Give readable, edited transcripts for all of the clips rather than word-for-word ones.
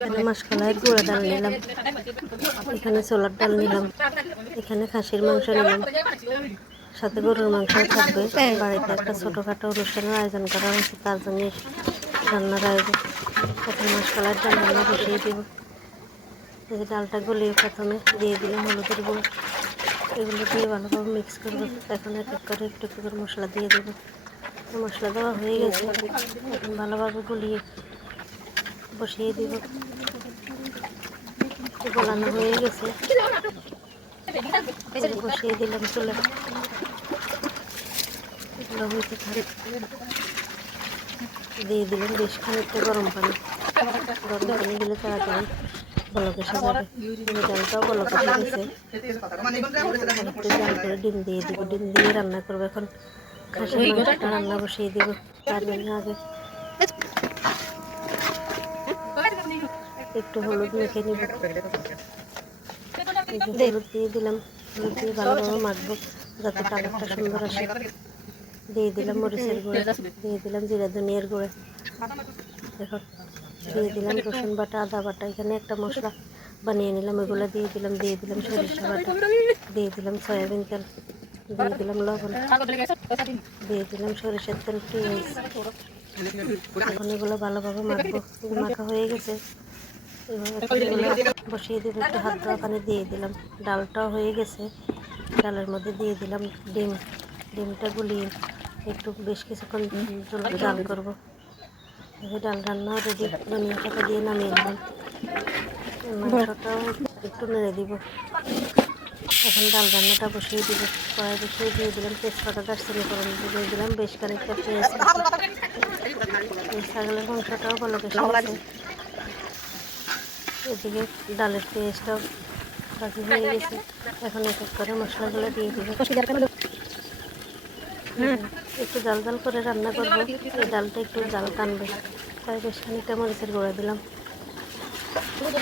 এখানে মাসকলাই গুঁড়া ডাল নিলাম, এখানে ছোলার ডাল নিলাম, এখানে খাসির মাংস নিলাম, সাথে গরুর মাংস থাকবে। বাড়িতে একটা ছোটোখাটো অনুষ্ঠানের আয়োজন করা হয়েছে, তার জন্য রান্নার আয়োজন। এখন মাসকলাইয়ের ডাল রান্না বসিয়ে দিব। এই যে ডালটা গলিয়ে প্রথমে দিয়ে দিলাম হলুদের গুঁড়ো, এগুলো দিয়ে ভালোভাবে মিক্স করবো। এখন এক এক করে একটু একটু করে মশলা দিয়ে দেবো। মশলা দেওয়া হয়ে গেছে, এখন ভালোভাবে গলিয়ে বসিয়ে দিব। গলানো হয়ে গেছে, বসিয়ে দিলাম চুলে। এগুলো হইতে থাকে, দিয়ে দিলাম বেশ খানিকটা গরম পানি। গরম পানি দিলে তাড়াতাড়ি বলক এসে যাবে। ডালটাও বলক এসে গেছে, একটু জাল করে ডিম দিয়ে দিব। ডিম দিয়ে রান্না করবো। এখন খাসির মাংসটা রান্না বসিয়ে দিব। তার জন্য আগে একটু হলুদ মেখে নিব। হলুদ দিয়ে দিলাম, হলুদ দিয়ে ভালোভাবে মাখবো যাতে কালারটা সুন্দর আসে। দিয়ে দিলাম মরিচের গুঁড়ো, দিয়ে দিলাম জিরা ধনিয়ার গুঁড়ো, দেখো দিয়ে দিলাম রসুন বাটা, আদা বাটা। এখানে একটা মশলা বানিয়ে নিলাম, এগুলো দিয়ে দিলাম। দিয়ে দিলাম সরিষা বাটা, দিয়ে দিলাম সয়াবিন তেল, দিয়ে দিলাম লবণ, দিয়ে দিলাম সরিষার তেল, পেঁয়াজ। এখন এগুলো ভালোভাবে মাখবো। মাখা হয়ে গেছে, বসিয়ে দিব। একটু হাত ধোয়া পানি দিয়ে দিলাম। ডালটাও হয়ে গেছে, ডালের মধ্যে দিয়ে দিলাম ডিম। ডিমটা গুলিয়ে একটু বেশ কিছুক্ষণ জাল করবো। ডাল রান্না রেডি। ধনিয়া পাতা দিয়ে নামিয়ে নিলাম। মাংসটাও একটু নেড়ে দিব। এখন ডাল রান্নাটা বসিয়ে দিব। কড়াই বসিয়ে দিয়ে দিলাম তেজপাতা, দারচিনি ফোড়ন দিয়ে দিলাম বেশ খানিকটা পেঁয়াজ। এই ছাগলের মাংসটাও ভালো বেশি গেছে। এদিকে ডালের পেঁয়াজটাও ভাজি হয়ে গেছে। এখন এক এক করে মশলাগুলো দিয়ে দিব। একটু জাল জাল করে রান্না করবো। এই ডালটা একটু জাল টানবে, তাই বেশ খানিকটা মরিচের গুঁড়া দিলাম।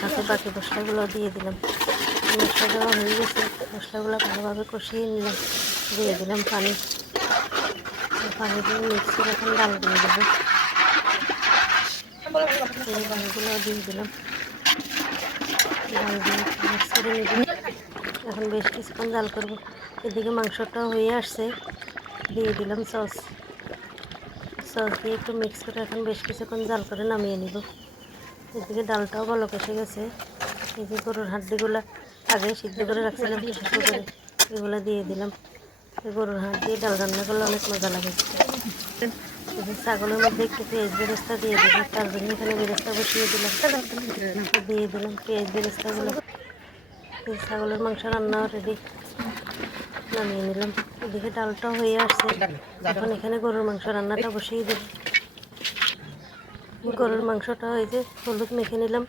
সাথে বাকি মশলাগুলো দিয়ে দিলাম। মশলা দেওয়া হয়ে গেছে, মশলাগুলো ভালোভাবে কষিয়ে নিলাম। দিয়ে দিলাম পানি, পানি দিয়ে মিক্স করে এখন ডাল দিয়ে দেবো। এই ডালগুলো দিয়ে দিলাম, ডাল দিয়ে মিক্স করে নিব। এখন বেশ কিছুক্ষণ জাল করবো। এদিকে মাংসটাও হয়ে আসছে, দিয়ে দিলাম সস। সস দিয়ে একটু মিক্স করে এখন বেশ কিছুক্ষণ জাল করে নামিয়ে নিব। এদিকে ডালটাও ভালো কষে গেছে। এই যে গরুর হাড্ডিগুলো আগে সিদ্ধ করে রাখছিলাম সেদ্ধ করে, এগুলো দিয়ে দিলাম। গরুর হাড় দিয়ে ডাল রান্না করলে অনেক মজা লাগে। ছাগলের মধ্যে একটু পেঁয়াজ বেরেস্তা দিয়ে দিলাম, তার জন্য এখানে বেরেস্তা বসিয়ে দিলাম। দিয়ে দিলাম পেঁয়াজ বেরেস্তাগুলো। ছাগলের মাংস রান্নাও রেডি, নামিয়ে নিলাম। এদিকে ডালটাও হয়ে আসছে, এখন এখানে গরুর মাংস রান্নাটা বসিয়ে দেব। গরুর মাংসটা ওই যে হলুদ মেখে নিলাম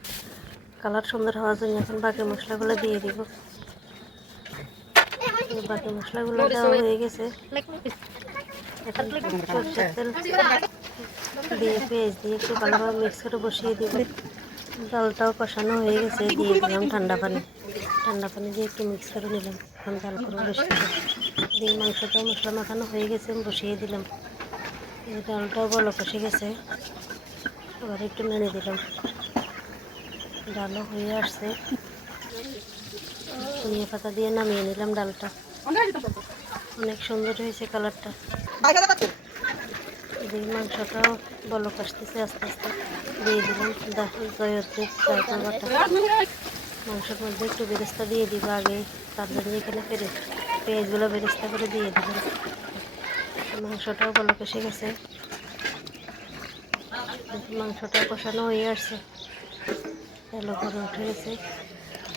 কালার সুন্দর হওয়ার জন্য। এখন বাকি মশলাগুলো দিয়ে দিব। বাকি মশলাগুলো দেওয়া হয়ে গেছে। এখন সরষের তেল দিয়ে পেঁয়াজ দিয়ে একটু ভালোভাবে মিক্স করে বসিয়ে দিব। ডালটাও কষানো হয়ে গেছে, দিয়ে দিলাম ঠান্ডা পানি। ঠান্ডা পানি দিয়ে একটু মিক্স করে নিলাম। এখন ডাল করবো বেশি করে দিয়ে। মাংসটাও মশলা মাখানো হয়ে গেছে, বসিয়ে দিলাম। এই ডালটাও ভালো কষে গেছে, আবার একটু নেড়ে দিলাম। ডালও হয়ে আসছে, ধনিয়া পাতা দিয়ে নামিয়ে নিলাম। ডালটা অনেক সুন্দর হয়েছে কালারটা। এদিকে মাংসটাও বলক আসতেছে আস্তে আস্তে। দিয়ে দিলাম জয়ত্রীর জায়ফল বাটা। মাংসের মধ্যে একটু বেরেস্তা দিয়ে দিব আগে, তার জন্য এখানে পেঁয়াজগুলো বেরেস্তা করে দিয়ে দিলাম। মাংসটাও বলক এসে গেছে, মাংসটাও কষানো হয়ে আসছে, তেলও করে উঠে গেছে।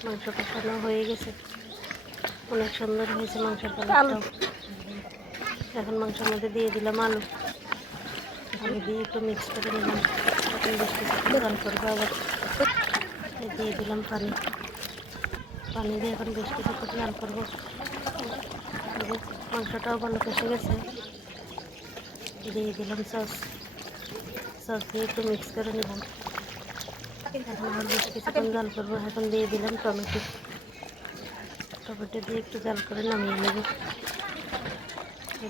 মাংস কষানো হয়ে গেছে, অনেক সুন্দর হয়েছে মাংসের কালারটাও। এখন মাংসের মধ্যে দিয়ে দিলাম আলু। আলু দিয়ে একটু মিক্স করে নিলাম। এখন বেশ কিছুক্ষণ জাল করবো। আবার দিয়ে দিলাম পানি। পানি দিয়ে এখন বেশ কিছুক্ষণ জাল করবো। মাংসটাও ভালো কষে গেছে, দিয়ে দিলাম সস। সস দিয়ে একটু মিক্স করে নিলাম। এখন আবার বেশ কিছুক্ষণ জাল করবো। এখন দিয়ে দিলাম টমেটো। টমেটো দিয়ে একটু জাল করে নামিয়ে নেব।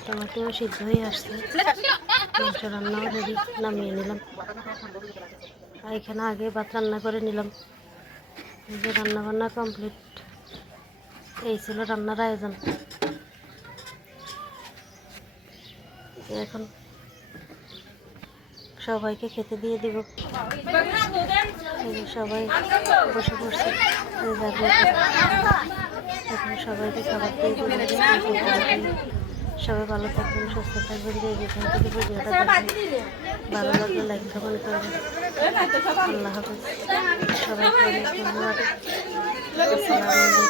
টমেটোও সিদ্ধ হয়ে আসছে, মাংস রান্নাও রেডি, নামিয়ে নিলাম। এখানে আগে ভাত রান্না করে নিলাম। এই যে রান্না বান্না কমপ্লিট। এই ছিল রান্নার আয়োজন। এখন সবাইকে খেতে দিয়ে দিব। সবাই বসে পড়ছে। এখন সবাইকে খাবার দিয়ে দিব। সবাই ভালো থাকবেন, সুস্থ থাকবেন। যে যেখান থেকে ভিডিওটা দেখবেন, ভালো লাগলে লাইক কমেন্ট করবেন। আল্লাহ হাফেজ। সবাইকে অনেক ধন্যবাদ। আসসালামু আলাইকুম।